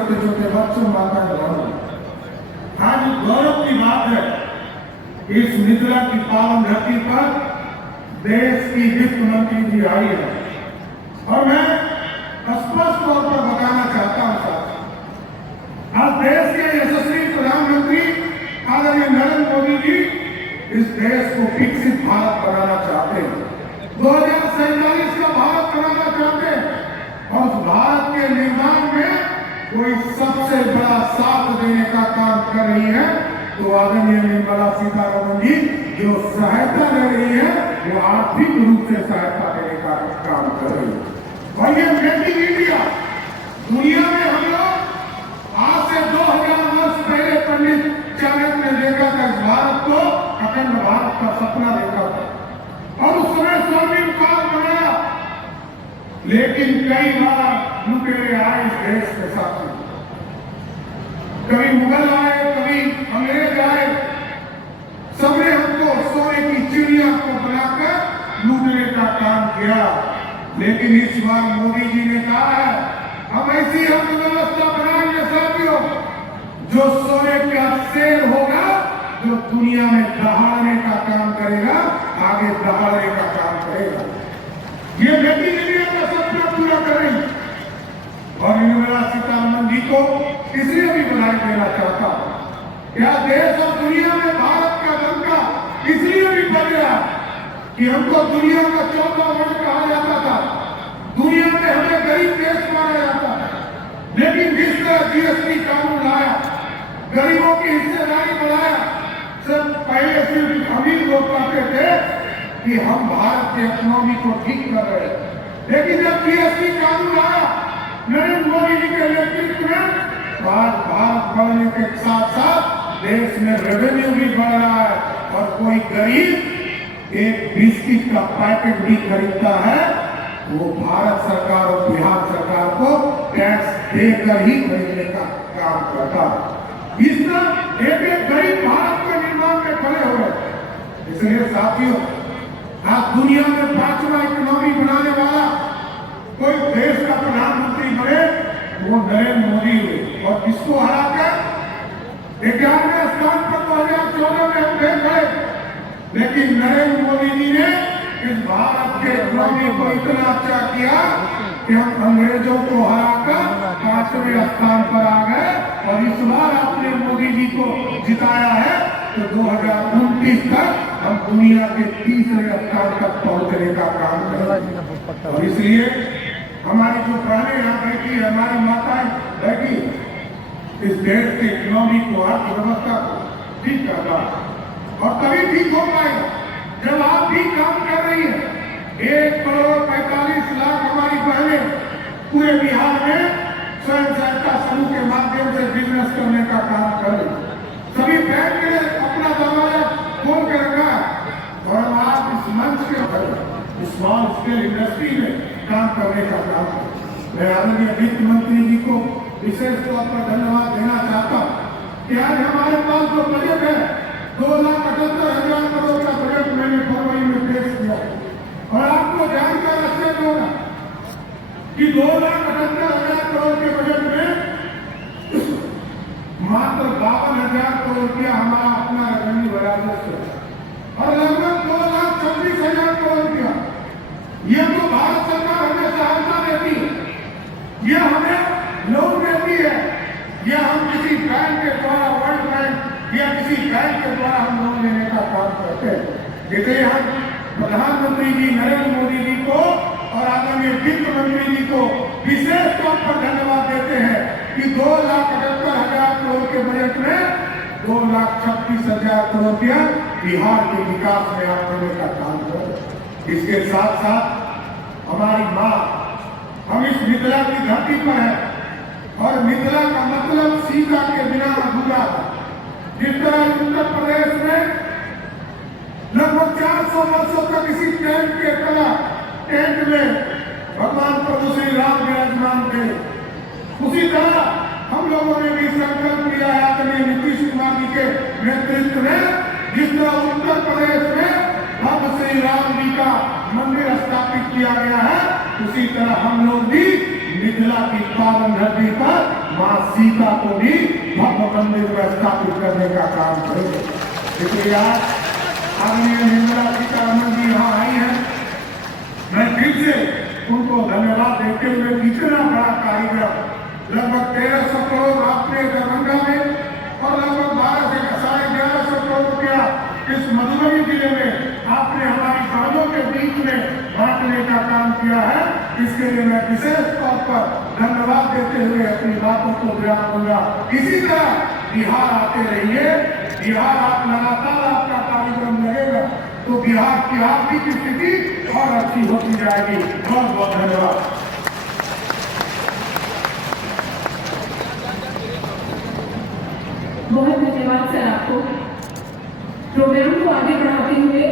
छोटे छोटे बच्चों माता बहनों, आज गौरव की बात है, इस मिथिला की पावन धरती पर देश की वित्त मंत्री जी आई है और मैं स्पष्ट तौर पर बताना चाहता हूं साथियों, आज देश के यशस्वी प्रधानमंत्री आदरणीय नरेंद्र मोदी जी इस देश को विकसित भारत बनाना चाहते हैं, 2047 का भारत बनाना चाहते हैं और उस भारत के निर्माण में कोई सबसे बड़ा साथ देने का काम कर रही है तो आदरणीय निर्मला सीतारमण जी जो सहायता दे रही है वो आर्थिक रूप से सहायता देने का काम कर रही है। और ये मेक इन इंडिया दुनिया में हम लोग आज से 2000 वर्ष पहले पंडित चाणक्य ने देखा था, इस भारत को अखंड भारत का सपना देखा था और उस समय स्वर्णिम काल बनाया, लेकिन कई बार लुटेरे आए इस देश के साथ, कभी मुगल आए, कभी अंग्रेज आए, सबने हमको सोने की चिड़िया को बनाकर लूटने का काम किया। लेकिन इस बार मोदी जी ने कहा है हम ऐसी अर्थव्यवस्था बनाएंगे साथियों जो सोने का शेर होगा, जो दुनिया में दहाड़ने का काम करेगा, आगे दहाड़ने का काम करेगा। ये मेक इन इंडिया का सपना पूरा करेंगे और निर्मला सीतारमण जी को इसलिए भी बधाई देना चाहता हूं। क्या देश और दुनिया में भारत का डंका इसलिए भी बढ़ गया कि हमको दुनिया का चौथा वर्ग कहा जाता था, दुनिया में हमें गरीब देश माना जाता था, लेकिन जिस तरह जीएसटी कानून लाया, गरीबों की हिस्सेदारी बढ़ाया, सब पहले सिर्फ अमीर लोग कहते थे कि हम भारत के इकोनॉमी को ठीक कर रहे हैं, लेकिन जब जीएसटी कानून आया नरेंद्र मोदी जी के नेतृत्व में आज भारत बढ़ने के साथ साथ देश में रेवेन्यू भी बढ़ रहा है और कोई गरीब एक बिस्किट का पैकेट भी खरीदता है वो भारत सरकार और बिहार सरकार को टैक्स देकर ही खरीदने का काम करता है। इस तरह एक एक गरीब भारत के निर्माण में खड़े हो रहे। इसलिए साथियों, आज दुनिया में 5वां इकोनॉमी बनाने वाला कोई देश का प्रधानमंत्री बने वो नरेंद्र मोदी हुए और इसको हराकर 11वें स्थान पर 2014 में हम देख गए, लेकिन नरेंद्र मोदी जी ने इस भारत के इकोनॉमी को इतना अच्छा किया कि हम अंग्रेजों को हराकर 5वें स्थान पर आ गए और इस बार आपने मोदी जी को जिताया है तो 2029 तक हम दुनिया के 3रे स्थान तक पहुंचने का काम करें। और इसलिए हमारी जो बहनें यहाँ बैठी है, हमारी माताएं बैठी, इस देश के इकोनॉमी को, अर्थव्यवस्था को ठीक करना और तभी ठीक हो पाएगा जब आप भी काम कर रही है। 1,45,00,000 हमारी बहनें पूरे बिहार में स्वयं सहायता समूह के माध्यम से बिजनेस करने का काम कर रही है। सभी बैंक ने अपना दरवाजा खोल कर रखा है और हम आज इस मंच के स्मॉल स्केल इंडस्ट्री में काम करने का काम है। मैं आदरणीय वित्त मंत्री जी को विशेष तौर पर धन्यवाद देना चाहता हूँ कि आज हमारे पास जो बजट है 2,78,000 करोड़ का बजट मैंने फरवरी में पेश किया और आपको जानकर आश्चर्य होगा कि 2,78,000 करोड़ के बजट में मात्र 52,000 करोड़ रुपया हमारा अपना रेवेन्यू राजस्व और लगभग 2,26,000 करोड़ रुपया ये तो भारत सरकार हमें सहायता देती है, ये हमें लोन देती है, या हम किसी बैंक के द्वारा, वर्ल्ड बैंक या किसी बैंक के द्वारा हम लोन लेने का काम करते हैं। इसलिए हम प्रधानमंत्री जी नरेंद्र मोदी जी को और आदरणीय वित्त मंत्री जी को विशेष तौर पर धन्यवाद देते हैं कि 2,78,000 करोड़ के बजट में 2,36,000 करोड़ रुपया बिहार के विकास में आप देने का काम करें। इसके साथ साथ हमारी माँ, हम इस मिथिला की धरती पर है और मिथिला का मतलब सीता के बिना अधूरा है। जिस तरह उत्तर प्रदेश में लगभग 400 वर्षों तक इसी टेंट में भगवान प्रभु श्री राम विराजमान थे, उसी तरह हम लोगों ने भी संकल्प लिया है आदरणीय नीतीश कुमार जी के नेतृत्व में, जिस तरह उत्तर प्रदेश में अब श्री राम जी का मंदिर स्थापित किया गया है, उसी तरह हम लोग भी मिथिला की पावन धरती पर मां सीता को भी भव्य मंदिर में स्थापित करने का काम करेंगे। इसलिए आज आदरणीय निर्मला सीतारमण जी यहाँ आई है, मैं फिर से उनको धन्यवाद देते हुए इतना बड़ा कार्यक्रम लगभग 1300 करोड़ आपने दरभंगा में और लगभग 12 से 1150 करोड़ रुपया इस मधुबनी जिले में आपने हमारी गांवों के बीच में बांटने का काम किया है। इसके लिए मैं विशेष तौर पर धन्यवाद देते हुए अपनी बातों को विराम दूंगा। इसी तरह बिहार आते रहिए, बिहार आप लगातार आपका कार्यक्रम लगेगा तो बिहार की आर्थिक स्थिति और अच्छी होती जाएगी। बहुत बहुत धन्यवाद। बहुत धन्यवाद सर आपको। प्रोग्राम को आगे बढ़ाते हुए